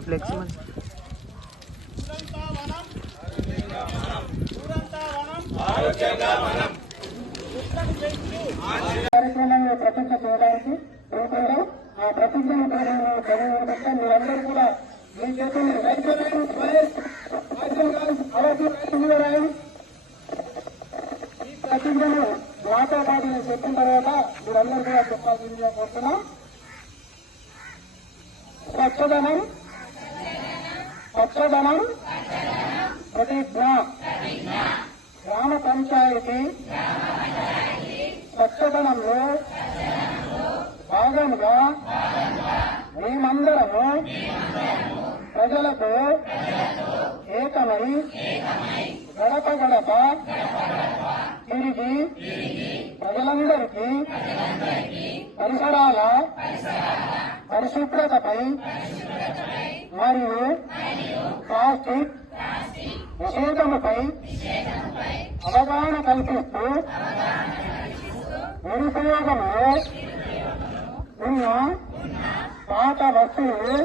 Flexi మంచి కార్యక్రమంలో ప్రతిజ్ఞ చేయడానికి కోరుకుందాం ఆ ప్రతిజ్ఞ చదివిన మీరందరూ కూడా మీ చేతులు రైతు ఈ ప్రతిజ్ఞను మాతో పాటు నేను చెప్పిన తర్వాత మీరందరూ కూడా చెప్పాల్సిందిగా కోరుతున్నాం. స్వచ్ఛదనం పచ్చదనం ప్రతిజ్ఞ. గ్రామ పంచాయతీ స్వచ్ఛదనంలో భాగంగా మేమందరము ప్రజలకు ఏకమై గడప గడప తిరిగి ప్రజలందరికీ పరిసరాల పరిశుభ్రతపై మరియు ప్లాస్టిక్ నిషేధముపై అవగాహన కల్పిస్తూ నిరుపయోగంలో ఉన్న పాత వస్తువులు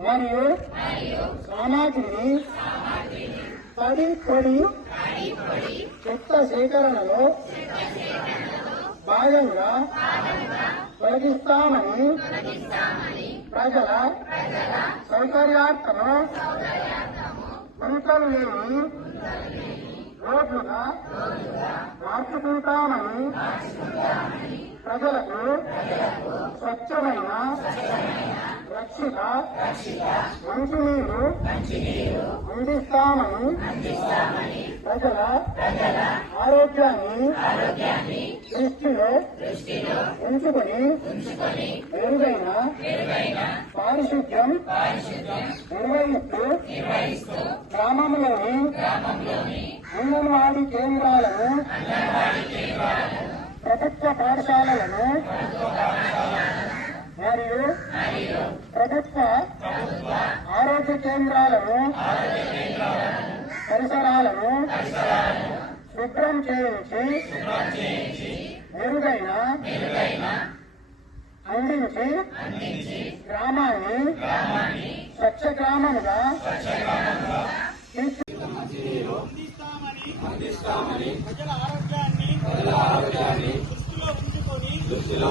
మరియు సామాగ్రిని తడి పొడి చెత్త సేకరణలో భాగంగా తొలగిస్తామని ప్రజల సౌకర్యార్థము గుంతలు లేని రోడ్లుగా మార్చుకుంటామని ప్రజలకు స్వచ్ఛమైన రక్షిత మంచినీరు అందిస్తామని ప్రజల ఆరోగ్యాన్ని దృష్టిలో ఉంచుకొని మెరుగైన పారిశుద్ధ్యం నిర్వహిస్తూ గ్రామంలోని అంగన్వాడీ కేంద్రాలను ప్రభుత్వ పాఠశాలలను మరియు ప్రభుత్వ ఆరోగ్య కేంద్రాలను పరిసరాలను శుభ్రం చేయించి మెరుగైన అందించి గ్రామాన్ని స్వచ్ఛ గ్రామంగా అందిస్తామని ప్రజల ఆరోగ్యాన్ని దృష్టిలో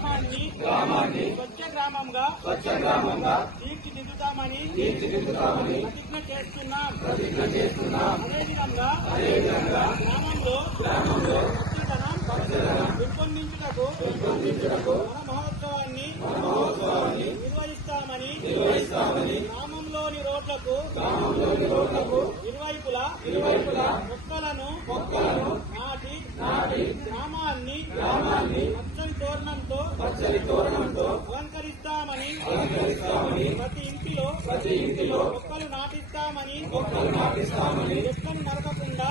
గ్రామాన్ని స్వచ్ఛ గ్రామంగా తీర్చిదిద్దుతామని ప్రతిజ్ఞ చేస్తున్నాం. అదేవిధంగా గ్రామంలో పచ్చదనం పెంపొందించుటకు మన మహోత్సవాన్ని నిర్వహిస్తామని గ్రామంలోని రోడ్లకు ఇరువైపులా మొక్కలను ఇంటిలో మొక్కలు నాటిస్తామని చెట్లను నరకకుండా